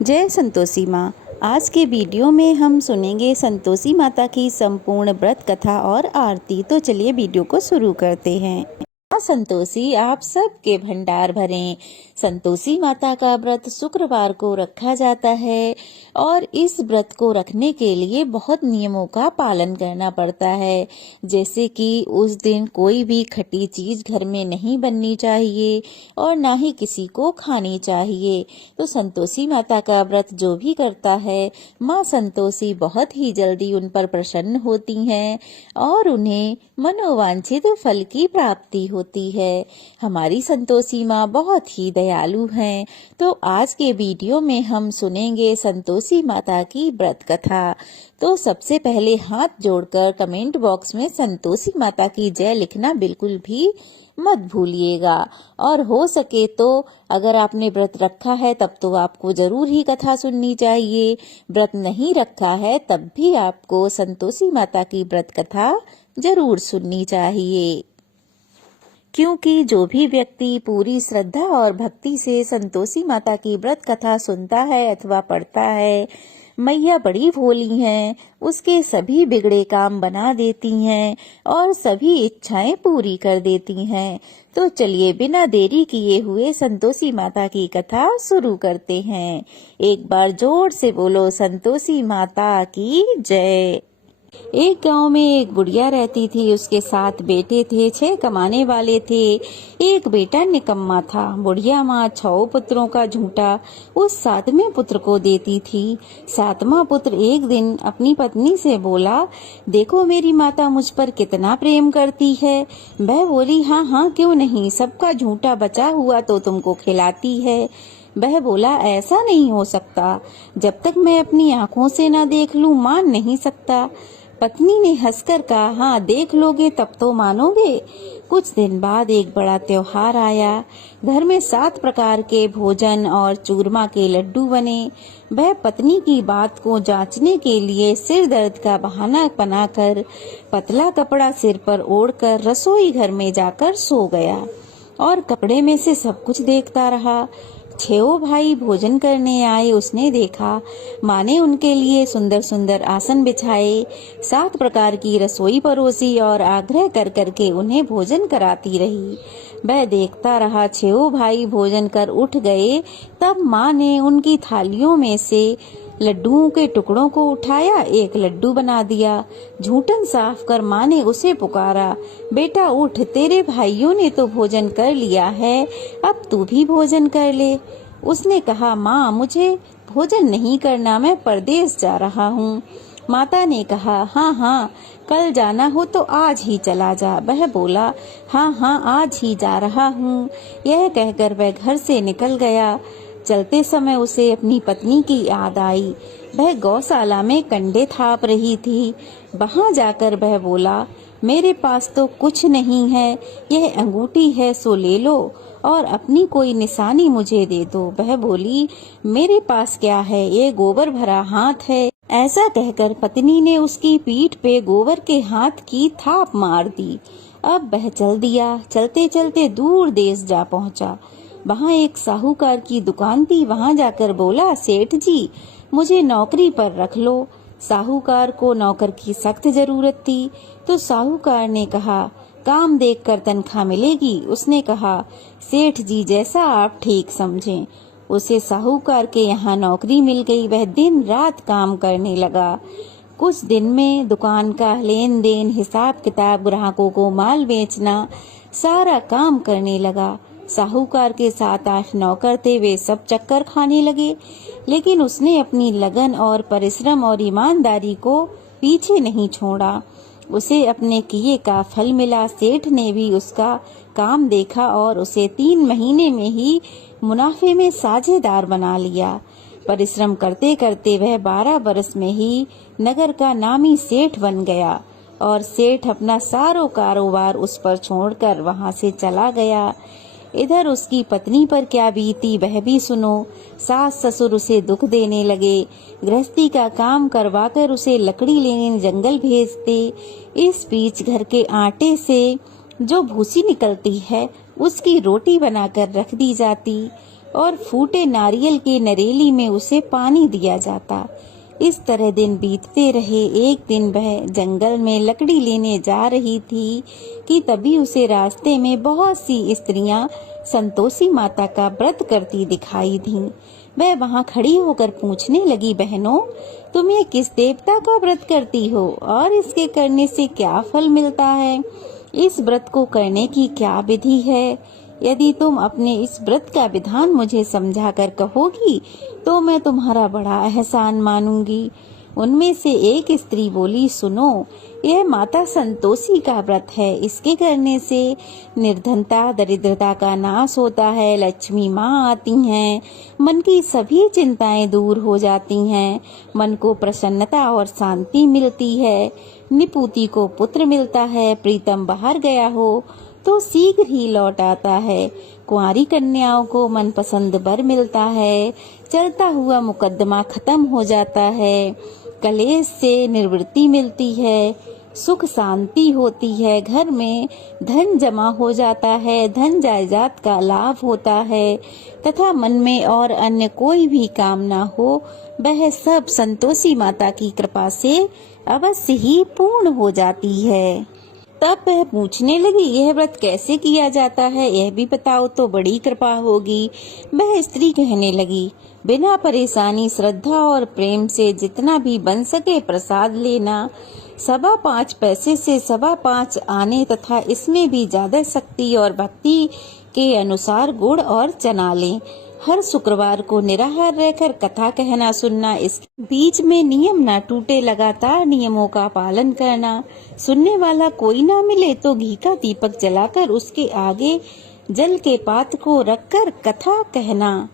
जय संतोषी माँ। आज के वीडियो में हम सुनेंगे संतोषी माता की संपूर्ण व्रत कथा और आरती। तो चलिए वीडियो को शुरू करते हैं। माँ संतोषी आप सबके भंडार भरें। संतोषी माता का व्रत शुक्रवार को रखा जाता है और इस व्रत को रखने के लिए बहुत नियमों का पालन करना पड़ता है। जैसे कि उस दिन कोई भी खट्टी चीज घर में नहीं बननी चाहिए और ना ही किसी को खानी चाहिए। तो संतोषी माता का व्रत जो भी करता है, माँ संतोषी बहुत ही जल्दी उन पर प्रसन्न होती हैं और उन्हें मनोवांछित फल की प्राप्ति होती है। हमारी संतोषी माँ बहुत ही दयालु हैं। तो आज के वीडियो में हम सुनेंगे संतोषी माता की व्रत कथा। तो सबसे पहले हाथ जोड़कर कमेंट बॉक्स में संतोषी माता की जय लिखना बिल्कुल भी मत भूलिएगा। और हो सके तो अगर आपने व्रत रखा है तब तो आपको जरूर ही कथा सुननी चाहिए। व्रत नहीं रखा है तब भी आपको संतोषी माता की व्रत कथा जरूर सुननी चाहिए, क्योंकि जो भी व्यक्ति पूरी श्रद्धा और भक्ति से संतोषी माता की व्रत कथा सुनता है अथवा पढ़ता है, मैया बड़ी भोली हैं, उसके सभी बिगड़े काम बना देती हैं और सभी इच्छाएं पूरी कर देती हैं। तो चलिए बिना देरी किए हुए संतोषी माता की कथा शुरू करते हैं। एक बार जोर से बोलो संतोषी माता की जय। एक गांव में एक बुढ़िया रहती थी। उसके 7 बेटे थे, 6 कमाने वाले थे। एक बेटा निकम्मा था। बुढ़िया माँ 6 पुत्रों का झूठा उस 7वें पुत्र को देती थी। 7वां पुत्र एक दिन अपनी पत्नी से बोला, देखो मेरी माता मुझ पर कितना प्रेम करती है। वह बोली, हाँ हाँ क्यों नहीं, सबका झूठा बचा हुआ तो तुमको खिलाती है। वह बोला, ऐसा नहीं हो सकता, जब तक मैं अपनी आंखों से ना देख लूं मान नहीं सकता। पत्नी ने हंसकर कहा, हाँ देख लोगे तब तो मानोगे। कुछ दिन बाद एक बड़ा त्योहार आया। घर में 7 प्रकार के भोजन और चूरमा के लड्डू बने। वह पत्नी की बात को जांचने के लिए सिर दर्द का बहाना बनाकर पतला कपड़ा सिर पर ओढ़कर रसोई घर में जाकर सो गया और कपड़े में से सब कुछ देखता रहा। 6 भाई भोजन करने आए। उसने देखा माँ ने उनके लिए सुंदर सुंदर आसन बिछाए, 7 प्रकार की रसोई परोसी और आग्रह कर करके उन्हें भोजन कराती रही। वह देखता रहा। 6 भाई भोजन कर उठ गए। तब माँ ने उनकी थालियों में से लड्डुओं के टुकड़ों को उठाया, एक लड्डू बना दिया। झूठन साफ कर माँ ने उसे पुकारा, बेटा उठ, तेरे भाइयों ने तो भोजन कर लिया है, अब तू भी भोजन कर ले। उसने कहा, माँ मुझे भोजन नहीं करना, मैं परदेश जा रहा हूँ। माता ने कहा, हाँ हाँ कल जाना हो तो आज ही चला जा। वह बोला, हाँ हाँ आज ही जा रहा हूँ। यह कहकर वह घर से निकल गया। चलते समय उसे अपनी पत्नी की याद आई। वह गौशाला में कंडे थाप रही थी। वहां जाकर वह बोला, मेरे पास तो कुछ नहीं है, यह अंगूठी है सो ले लो और अपनी कोई निशानी मुझे दे दो। वह बोली, मेरे पास क्या है, ये गोबर भरा हाथ है। ऐसा कहकर पत्नी ने उसकी पीठ पे गोबर के हाथ की थाप मार दी। अब वह चल दिया। चलते चलते दूर देश जा पहुंचा। वहाँ एक साहूकार की दुकान थी। वहाँ जाकर बोला, सेठ जी मुझे नौकरी पर रख लो। साहूकार को नौकर की सख्त जरूरत थी। तो साहूकार ने कहा, काम देखकर तनख्वाह मिलेगी। उसने कहा, सेठ जी जैसा आप ठीक समझें। उसे साहूकार के यहाँ नौकरी मिल गई। वह दिन रात काम करने लगा। कुछ दिन में दुकान का लेन देन, हिसाब किताब, ग्राहकों को माल बेचना, सारा काम करने लगा। साहूकार के 7-8 नौकर थे, वे सब चक्कर खाने लगे, लेकिन उसने अपनी लगन और परिश्रम और ईमानदारी को पीछे नहीं छोड़ा। उसे अपने किए का फल मिला। सेठ ने भी उसका काम देखा और उसे 3 महीने में ही मुनाफे में साझेदार बना लिया। परिश्रम करते करते वह 12 वर्ष में ही नगर का नामी सेठ बन गया और सेठ अपना सारो कारोबार उस पर छोड़कर वहां से चला गया। इधर उसकी पत्नी पर क्या बीती वह भी सुनो। सास ससुर उसे दुख देने लगे। गृहस्थी का काम करवाकर उसे लकड़ी लेने जंगल भेजते। इस बीच घर के आटे से जो भूसी निकलती है उसकी रोटी बनाकर रख दी जाती। और फूटे नारियल के नरेली में उसे पानी दिया जाता। इस तरह दिन बीतते रहे। एक दिन वह जंगल में लकड़ी लेने जा रही थी कि तभी उसे रास्ते में बहुत सी स्त्रियां संतोषी माता का व्रत करती दिखाई दीं। वह वहां खड़ी होकर पूछने लगी, बहनों, तुम ये किस देवता का व्रत करती हो और इसके करने से क्या फल मिलता है? इस व्रत को करने की क्या विधि है? यदि तुम अपने इस व्रत का विधान मुझे समझाकर कहोगी तो मैं तुम्हारा बड़ा एहसान मानूंगी। उनमें से एक स्त्री बोली, सुनो, यह माता संतोषी का व्रत है। इसके करने से निर्धनता दरिद्रता का नाश होता है, लक्ष्मी माँ आती हैं, मन की सभी चिंताएं दूर हो जाती हैं, मन को प्रसन्नता और शांति मिलती है, निपुति को पुत्र मिलता है, प्रीतम बाहर गया हो तो शीघ्र ही लौट आता है, कुंवारी कन्याओं को मनपसंद वर मिलता है, चलता हुआ मुकदमा खत्म हो जाता है, कलेश से निवृत्ति मिलती है, सुख शांति होती है, घर में धन जमा हो जाता है, धन जायदाद का लाभ होता है तथा मन में और अन्य कोई भी कामना हो वह सब संतोषी माता की कृपा से अवश्य ही पूर्ण हो जाती है। तब वह पूछने लगी, यह व्रत कैसे किया जाता है, यह भी बताओ तो बड़ी कृपा होगी। वह स्त्री कहने लगी, बिना परेशानी श्रद्धा और प्रेम से जितना भी बन सके प्रसाद लेना, 5.25 पैसे से 5.25 आने तथा इसमें भी ज्यादा शक्ति और भक्ति के अनुसार गुड़ और चना लें। हर शुक्रवार को निराहार रहकर कथा कहना सुनना, इस बीच में नियम ना टूटे, लगातार नियमों का पालन करना, सुनने वाला कोई ना मिले तो घी का दीपक जलाकर उसके आगे जल के पात्र को रखकर कथा कहना,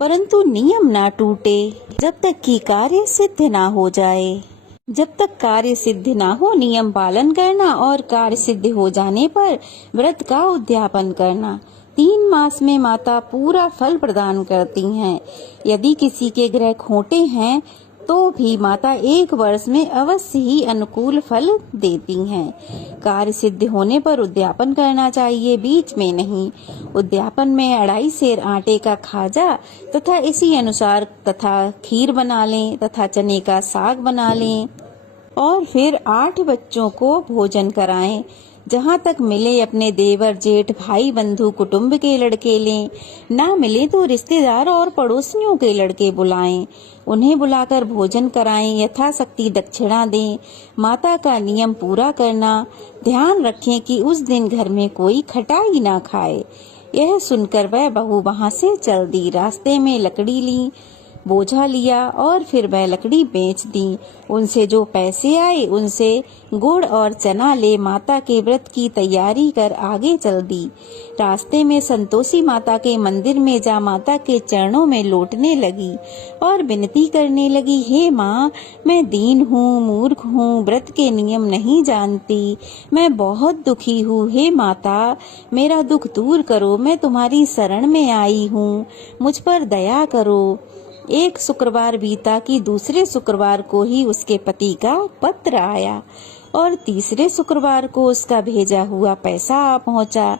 परंतु नियम ना टूटे जब तक कि कार्य सिद्ध ना हो जाए। जब तक कार्य सिद्ध ना हो नियम पालन करना और कार्य सिद्ध हो जाने पर व्रत का उद्यापन करना। 3 मास में माता पूरा फल प्रदान करती हैं। यदि किसी के ग्रह खोटे हैं तो भी माता 1 वर्ष में अवश्य ही अनुकूल फल देती हैं। कार्य सिद्ध होने पर उद्यापन करना चाहिए, बीच में नहीं। उद्यापन में 2.5 सेर आटे का खाजा तथा इसी अनुसार तथा खीर बना लें तथा चने का साग बना लें और फिर 8 बच्चों को भोजन कराएं। जहाँ तक मिले अपने देवर जेठ भाई बंधु कुटुंब के लड़के लें, ना मिले तो रिश्तेदार और पड़ोसियों के लड़के बुलाएं, उन्हें बुलाकर भोजन कराएं, यथाशक्ति दक्षिणा दें। माता का नियम पूरा करना, ध्यान रखें कि उस दिन घर में कोई खटाई ना खाए। यह सुनकर वह बहू वहाँ से चल दी। रास्ते में लकड़ी ली, बोझा लिया और फिर वह लकड़ी बेच दी। उनसे जो पैसे आए उनसे गुड़ और चना ले माता के व्रत की तैयारी कर आगे चल दी। रास्ते में संतोषी माता के मंदिर में जा माता के चरणों में लौटने लगी और विनती करने लगी, हे माँ, मैं दीन हूँ, मूर्ख हूँ, व्रत के नियम नहीं जानती, मैं बहुत दुखी हूँ। हे माता, मेरा दुख दूर करो, मैं तुम्हारी शरण में आई हूँ, मुझ पर दया करो। एक शुक्रवार बीता कि दूसरे शुक्रवार को ही उसके पति का पत्र आया और तीसरे शुक्रवार को उसका भेजा हुआ पैसा आ पहुंचा।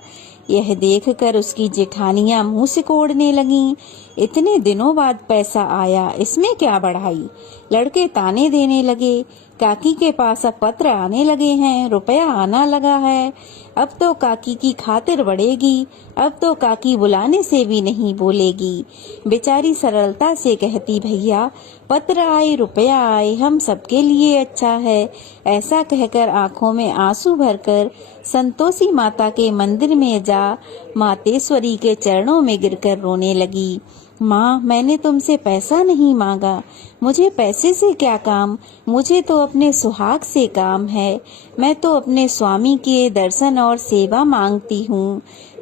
यह देखकर उसकी जेठानियां मुंह सिकोड़ने लगीं। इतने दिनों बाद पैसा आया, इसमें क्या बढ़ाई। लड़के ताने देने लगे, काकी के पास अब पत्र आने लगे हैं, रुपया आना लगा है, अब तो काकी की खातिर बढ़ेगी, अब तो काकी बुलाने से भी नहीं बोलेगी। बेचारी सरलता से कहती, भैया पत्र आए, रुपया आए, हम सबके लिए अच्छा है। ऐसा कहकर आंखों में आंसू भरकर संतोषी माता के मंदिर में जा मातेश्वरी के चरणों में गिरकर रोने लगी। माँ, मैंने तुमसे पैसा नहीं मांगा, मुझे पैसे से क्या काम, मुझे तो अपने सुहाग से काम है, मैं तो अपने स्वामी के दर्शन और सेवा मांगती हूँ।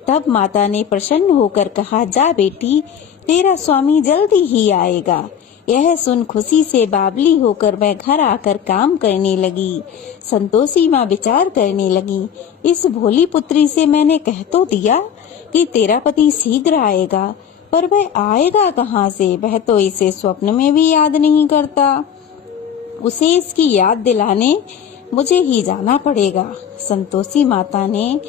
तब माता ने प्रसन्न होकर कहा, जा बेटी, तेरा स्वामी जल्दी ही आएगा। यह सुन खुशी से बावली होकर वह घर आकर काम करने लगी। संतोषी माँ विचार करने लगी, इस भोली पुत्री से मैंने कह तो दिया कि तेरा पति शीघ्र आएगा, पर वह आएगा कहाँ से, वह तो इसे स्वप्न में भी याद नहीं करता। उसे इसकी याद दिलाने मुझे ही जाना पड़ेगा। संतोषी माता ने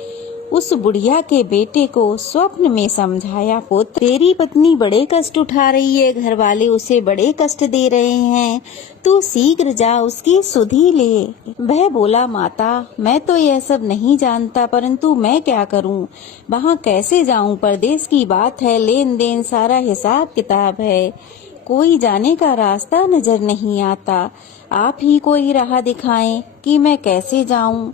उस बुढ़िया के बेटे को स्वप्न में समझाया, पुत्र तेरी पत्नी बड़े कष्ट उठा रही है, घर वाले उसे बड़े कष्ट दे रहे हैं, तू शीघ्र जा उसकी सुधि ले। वह बोला, माता मैं तो यह सब नहीं जानता, परंतु मैं क्या करूं, वहाँ कैसे जाऊं, परदेश की बात है, लेन देन सारा हिसाब किताब है, कोई जाने का रास्ता नजर नहीं आता, आप ही कोई राह दिखाएं कि मैं कैसे जाऊं।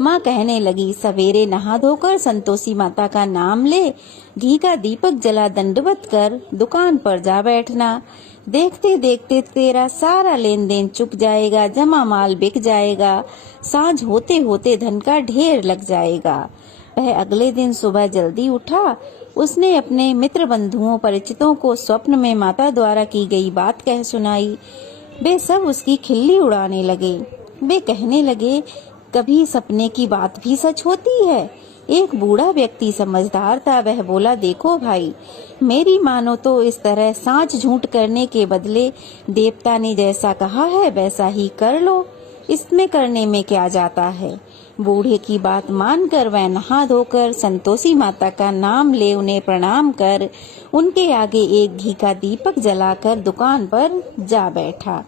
माँ कहने लगी, सवेरे नहा धोकर संतोषी माता का नाम ले, घी का दीपक जला दंडवत कर दुकान पर जा बैठना, देखते देखते तेरा सारा लेन देन चुक जाएगा, जमा माल बिक जाएगा, सांझ होते होते धन का ढेर लग जाएगा। वह अगले दिन सुबह जल्दी उठा। उसने अपने मित्र बंधुओं परिचितों को स्वप्न में माता द्वारा की गई बात कह सुनाई। वे सब उसकी खिल्ली उड़ाने लगे। वे कहने लगे, कभी सपने की बात भी सच होती है। एक बूढ़ा व्यक्ति समझदार था, वह बोला, देखो भाई, मेरी मानो तो इस तरह सांच झूठ करने के बदले देवता ने जैसा कहा है वैसा ही कर लो, इसमें करने में क्या जाता है। बूढ़े की बात मानकर वह नहा धोकर संतोषी माता का नाम ले उन्हें प्रणाम कर उनके आगे एक घी का दीपक जलाकर दुकान पर जा बैठा।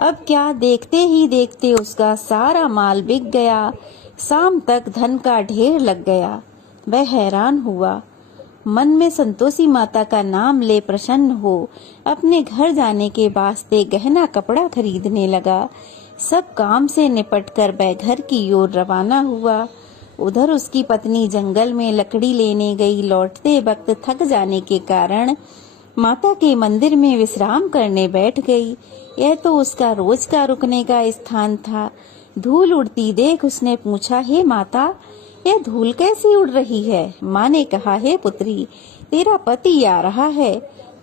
अब क्या, देखते ही देखते उसका सारा माल बिक गया, शाम तक धन का ढेर लग गया। वह हैरान हुआ, मन में संतोषी माता का नाम ले प्रसन्न हो अपने घर जाने के वास्ते गहना कपड़ा खरीदने लगा। सब काम से निपटकर वह घर की ओर रवाना हुआ। उधर उसकी पत्नी जंगल में लकड़ी लेने गई। लौटते वक्त थक जाने के कारण माता के मंदिर में विश्राम करने बैठ गई। यह तो उसका रोज का रुकने का स्थान था। धूल उड़ती देख उसने पूछा, हे माता, यह धूल कैसी उड़ रही है। माँ ने कहा, हे पुत्री, तेरा पति आ रहा है,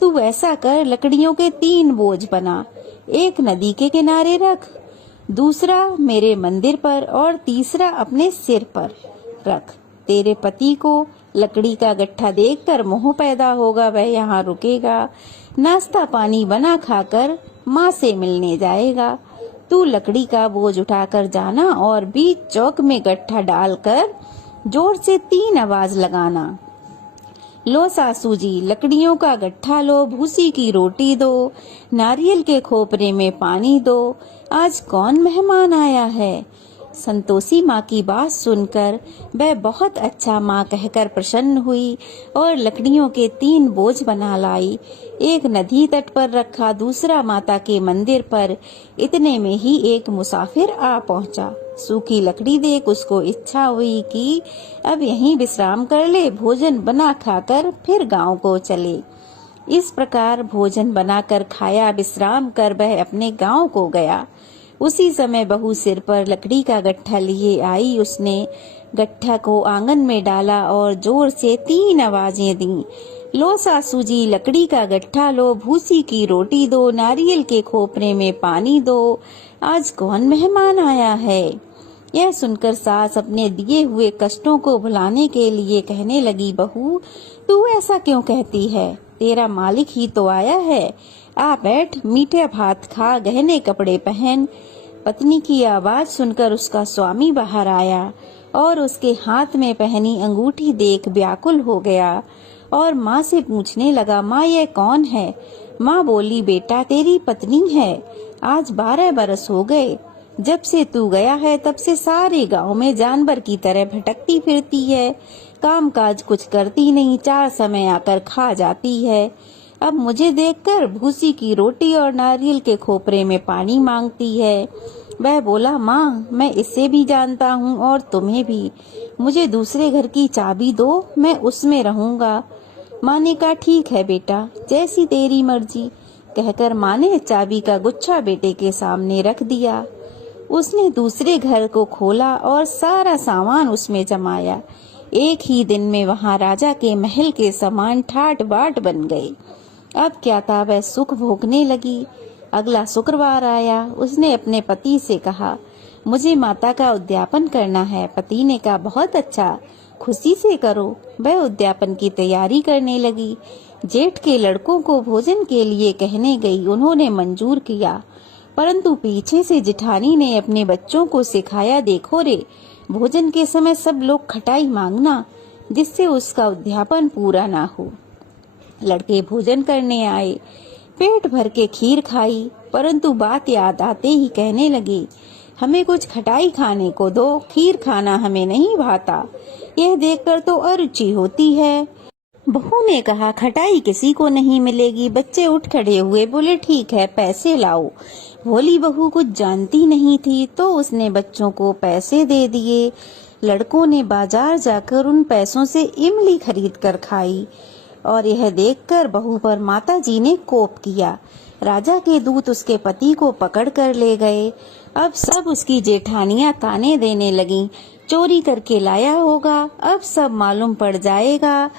तू ऐसा कर, लकड़ियों के 3 बोझ बना, एक नदी के किनारे रख, दूसरा मेरे मंदिर पर और तीसरा अपने सिर पर रख। तेरे पति को लकड़ी का गट्ठा देखकर मोह पैदा होगा, वह यहाँ रुकेगा, नाश्ता पानी बना खाकर माँ से मिलने जाएगा। तू लकड़ी का बोझ उठाकर जाना और बीच चौक में गट्ठा डालकर जोर से 3 आवाज लगाना। लो सासू जी, लकड़ियों का गट्ठा लो, भूसी की रोटी दो, नारियल के खोपरे में पानी दो, आज कौन मेहमान आया है। संतोषी माँ की बात सुनकर वह बहुत अच्छा माँ कहकर प्रसन्न हुई और लकड़ियों के 3 बोझ बना लाई। एक नदी तट पर रखा, दूसरा माता के मंदिर पर। इतने में ही एक मुसाफिर आ पहुँचा। सूखी लकड़ी देख उसको इच्छा हुई कि अब यहीं विश्राम कर ले, भोजन बना खाकर फिर गांव को चले। इस प्रकार भोजन बनाकर खाया, विश्राम कर वह अपने गांव को गया। उसी समय बहू सिर पर लकड़ी का गट्ठा लिए आई। उसने गट्ठा को आंगन में डाला और जोर से 3 आवाजें दी। लो सासू जी, लकड़ी का गट्ठा लो, भूसी की रोटी दो, नारियल के खोपरे में पानी दो, आज कौन मेहमान आया है। यह सुनकर सास अपने दिए हुए कष्टों को भुलाने के लिए कहने लगी, बहू, तू ऐसा क्यों कहती है, तेरा मालिक ही तो आया है, आ बैठ, मीठे भात खा, गहने कपड़े पहन। पत्नी की आवाज सुनकर उसका स्वामी बाहर आया और उसके हाथ में पहनी अंगूठी देख व्याकुल हो गया और माँ से पूछने लगा, माँ यह कौन है। माँ बोली, बेटा तेरी पत्नी है, आज 12 बरस हो गए, जब से तू गया है तब से सारे गांव में जानवर की तरह भटकती फिरती है, काम काज कुछ करती नहीं, 4 समय आकर खा जाती है। अब मुझे देखकर भूसी की रोटी और नारियल के खोपरे में पानी मांगती है। वह बोला, माँ मैं इससे भी जानता हूँ और तुम्हें भी, मुझे दूसरे घर की चाबी दो, मैं उसमें रहूंगा। माँ ने कहा, ठीक है बेटा, जैसी तेरी मर्जी, कहकर माँ ने चाबी का गुच्छा बेटे के सामने रख दिया। उसने दूसरे घर को खोला और सारा सामान उसमें जमाया। एक ही दिन में वहाँ राजा के महल के समान ठाट बाट बन गए। अब क्या था, वह सुख भोगने लगी। अगला शुक्रवार आया। उसने अपने पति से कहा, मुझे माता का उद्यापन करना है। पति ने कहा, बहुत अच्छा, खुशी से करो। वह उद्यापन की तैयारी करने लगी। जेठ के लड़कों को भोजन के लिए कहने गई, उन्होंने मंजूर किया, परंतु पीछे से जिठानी ने अपने बच्चों को सिखाया, देखो रे, भोजन के समय सब लोग खटाई मांगना, जिससे उसका उद्यापन पूरा ना हो। लड़के भोजन करने आए, पेट भर के खीर खाई, परंतु बात याद आते ही कहने लगे, हमें कुछ खटाई खाने को दो, खीर खाना हमें नहीं भाता। यह देखकर तो अरुचि होती है। बहू ने कहा, खटाई किसी को नहीं मिलेगी। बच्चे उठ खड़े हुए, बोले ठीक है, पैसे लाओ। भोली बहू कुछ जानती नहीं थी, तो उसने बच्चों को पैसे दे दिए। लड़कों ने बाजार जाकर उन पैसों से इमली खरीद कर खाई, और यह देखकर बहू पर माताजी ने कोप किया। राजा के दूत उसके पति को पकड़ कर ले गए। अब सब उसकी जेठानियां ताने देने लगीं, चोरी करके लाया होगा, अब सब मालूम पड़ जाएगा,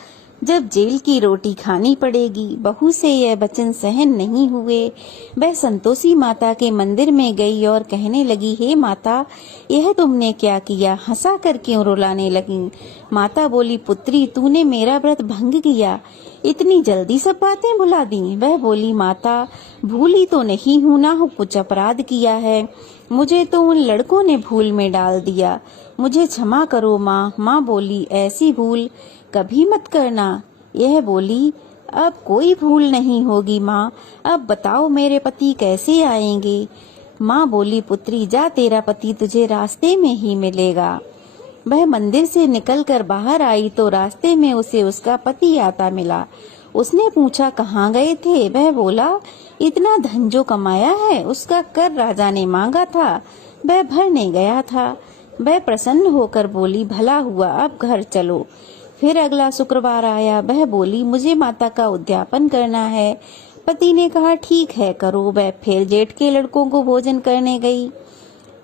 जब जेल की रोटी खानी पड़ेगी। बहू से यह वचन सहन नहीं हुए। वह संतोषी माता के मंदिर में गई और कहने लगी, हे माता, यह तुमने क्या किया? हंसा कर क्यों रुलाने लगी? माता बोली, पुत्री, तूने मेरा व्रत भंग किया, इतनी जल्दी सब बातें भुला दी। वह बोली, माता, भूली तो नहीं हूँ ना, कुछ अपराध किया है, मुझे तो उन लड़कों ने भूल में डाल दिया, मुझे क्षमा करो माँ। माँ बोली, ऐसी भूल कभी मत करना। यह बोली, अब कोई भूल नहीं होगी माँ, अब बताओ मेरे पति कैसे आएंगे? माँ बोली, पुत्री, जा, तेरा पति तुझे रास्ते में ही मिलेगा। वह मंदिर से निकलकर बाहर आई तो रास्ते में उसे उसका पति आता मिला। उसने पूछा, कहाँ गए थे? वह बोला, इतना धन जो कमाया है उसका कर राजा ने मांगा था, वह भरने गया था। वह प्रसन्न होकर बोली, भला हुआ, अब घर चलो। फिर अगला शुक्रवार आया। वह बोली, मुझे माता का उद्यापन करना है। पति ने कहा, ठीक है, करो। वह फिर जेठ के लड़कों को भोजन करने गई।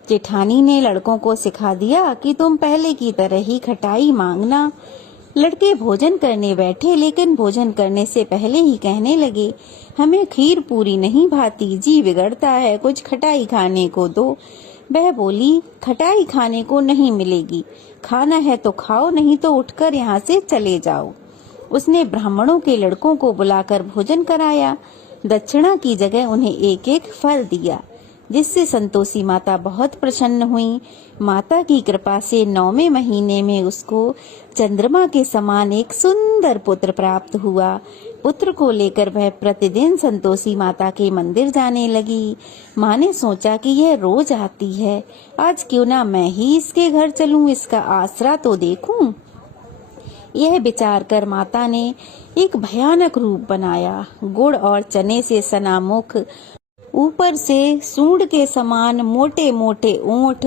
जेठानी ने लड़कों को सिखा दिया कि तुम पहले की तरह ही खटाई मांगना। लड़के भोजन करने बैठे, लेकिन भोजन करने से पहले ही कहने लगे, हमें खीर पूरी नहीं भाती, जी बिगड़ता है, कुछ खटाई खाने को दो। वह बोली, खटाई खाने को नहीं मिलेगी, खाना है तो खाओ, नहीं तो उठकर यहाँ से चले जाओ। उसने ब्राह्मणों के लड़कों को बुलाकर भोजन कराया। दक्षिणा की जगह उन्हें एक एक फल दिया, जिससे संतोषी माता बहुत प्रसन्न हुई। माता की कृपा से 9वें महीने में उसको चंद्रमा के समान एक सुंदर पुत्र प्राप्त हुआ। पुत्र को लेकर वह प्रतिदिन संतोषी माता के मंदिर जाने लगी। माँ ने सोचा कि यह रोज आती है, आज क्यों ना मैं ही इसके घर चलूं, इसका आसरा तो देखूं। यह विचार कर माता ने एक भयानक रूप बनाया। गुड़ और चने से सना मुख, ऊपर से सूंड के समान मोटे मोटे ओंठ,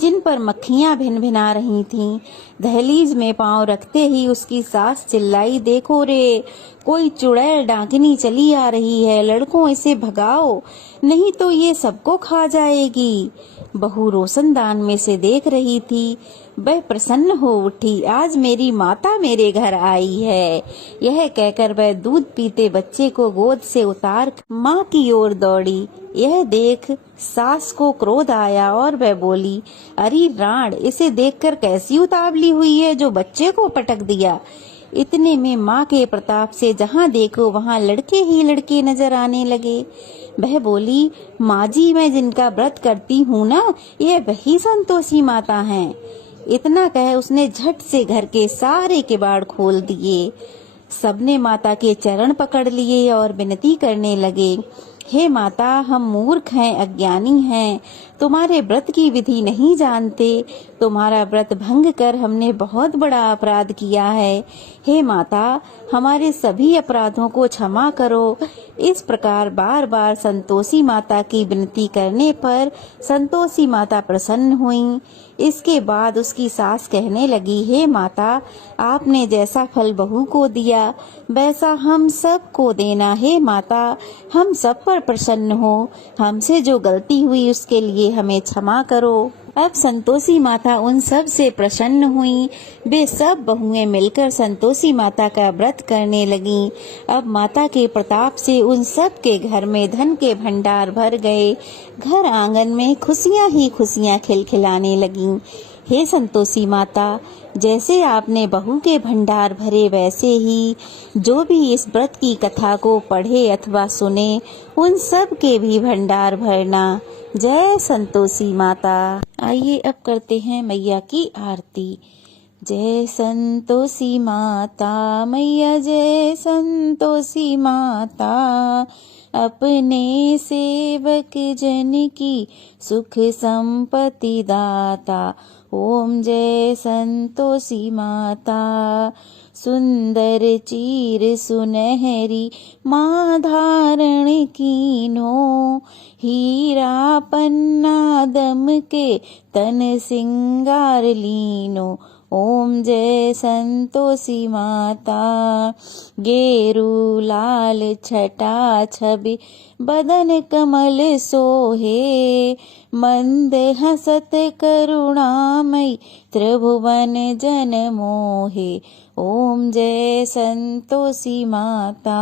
जिन पर मक्खियां भिन भिना रही थीं। दहलीज में पांव रखते ही उसकी सास चिल्लाई, देखो रे, कोई चुड़ैल डाकिनी चली आ रही है, लड़कों इसे भगाओ, नहीं तो ये सबको खा जाएगी। बहू रोशनदान में से देख रही थी। वह प्रसन्न हो उठी, आज मेरी माता मेरे घर आई है। यह कहकर वह दूध पीते बच्चे को गोद से उतार माँ की ओर दौड़ी। यह देख सास को क्रोध आया और वह बोली, अरे राण, इसे देखकर कैसी उतावली हुई है जो बच्चे को पटक दिया। इतने में माँ के प्रताप से जहाँ देखो वहाँ लड़के ही लड़के नजर आने लगे। वह बोली, माँ जी, मैं जिनका व्रत करती हूँ ना, यह वही संतोषी माता हैं। इतना कह उसने झट से घर के सारे किवाड़ खोल दिए। सबने माता के चरण पकड़ लिए और विनती करने लगे, हे माता, हम मूर्ख हैं, अज्ञानी हैं, तुम्हारे व्रत की विधि नहीं जानते, तुम्हारा व्रत भंग कर हमने बहुत बड़ा अपराध किया है। हे माता, हमारे सभी अपराधों को क्षमा करो। इस प्रकार बार बार संतोषी माता की विनती करने पर संतोषी माता प्रसन्न हुई। इसके बाद उसकी सास कहने लगी, हे माता, आपने जैसा फल बहू को दिया वैसा हम सब को देना। हे माता, हम सब पर प्रसन्न हो, हमसे जो गलती हुई उसके लिए हमें क्षमा करो। अब संतोषी माता उन सब से प्रसन्न हुई। वे सब बहुएं मिलकर संतोषी माता का व्रत करने लगीं। अब माता के प्रताप से उन सब के घर में धन के भंडार भर गए। घर आंगन में खुशियां ही खुशियां खिलखिलाने लगीं। हे संतोषी माता, जैसे आपने बहू के भंडार भरे, वैसे ही जो भी इस व्रत की कथा को पढ़े अथवा सुने, उन सब के भी भंडार भरना। जय संतोषी माता। आइए अब करते हैं मैया की आरती। जय संतोषी माता मैया, जय संतोषी माता, अपने सेवक जन की सुख संपत्ति दाता। ओम जय संतोषी माता। सुंदर चीर सुनहरी माँ धारण कीनो, हीरा पन्ना दम के तन सिंगार लीनो। ओम जय संतोषी माता। गेरू लाल छटा छवि बदन कमल सोहे, मंद हसत करुणामयी त्रिभुवन जन मोहे। ओम जय संतोषी माता।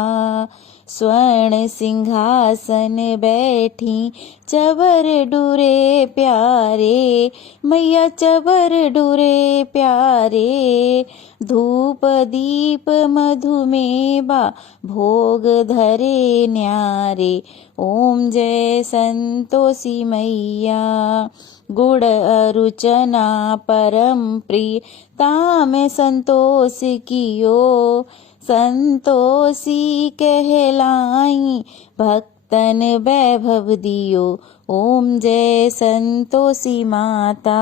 स्वर्ण सिंहासन बैठी चवर डुरे प्यारे, मैया चवर डुरे प्यारे। धूप दीप मधुमेवा भोग धरे न्यारे। ओम जय संतोषी मैया। गुड़ अरुचना परम प्रिय ताम संतोष कियो, संतोषी कहलाई भक्तन वैभव दियो। ओम जय संतोषी माता।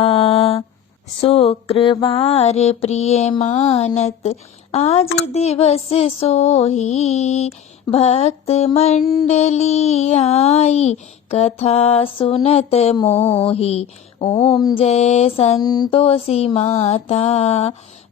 शुक्रवार प्रिय मानत आज दिवस सोही, भक्त मंडली आई कथा सुनत मोही। ओम जय संतोषी माता।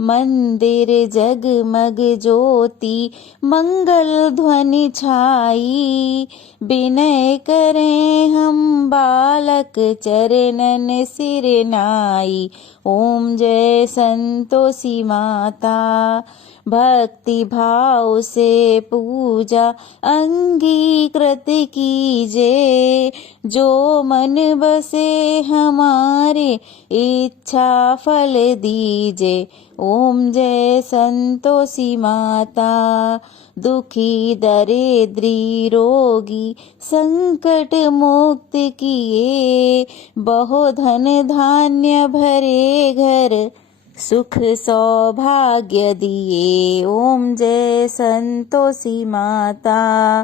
मंदिर जगमग ज्योति मंगल ध्वनि छाई, विनय करें हम बालक चरणन सिर नाई। ओम जय संतोषी माता। भक्ति भाव से पूजा अंगीकृत कीजे, जो मन बसे हमारे इच्छा फल दीजे। ओम जय संतोषी माता। दुखी दरिद्री रोगी संकट मुक्त किए, बहु धन धान्य भरे घर सुख सौभाग्य दिए। ओम जय संतोषी माता।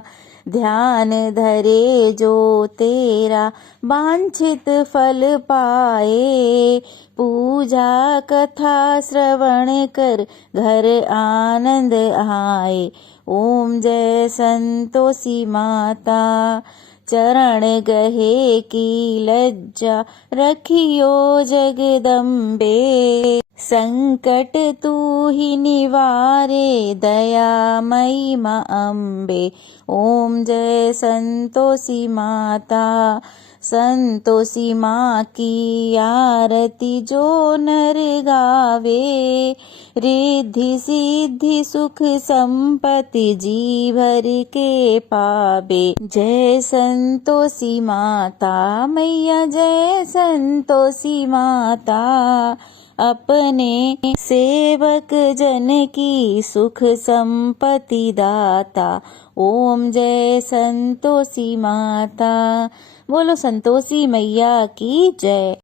ध्यान धरे जो तेरा वांछित फल पाए, पूजा कथा श्रवण कर घर आनंद आए। ओम जय संतोषी माता। चरण गहे की लज्जा रखियो जगदम्बे, संकट तू ही निवारे दयामयी माँ अम्बे। ओम जय संतोषी माता। संतोषी माँ की आरती जो नर गावे, रिद्धि सिद्धि सुख संपत्ति जी भर के पावे। जय संतोषी माता मैया, जय संतोषी माता, अपने सेवक जन की सुख संपत्ति दाता। ओम जय संतोषी माता। बोलो संतोषी मैया की जय।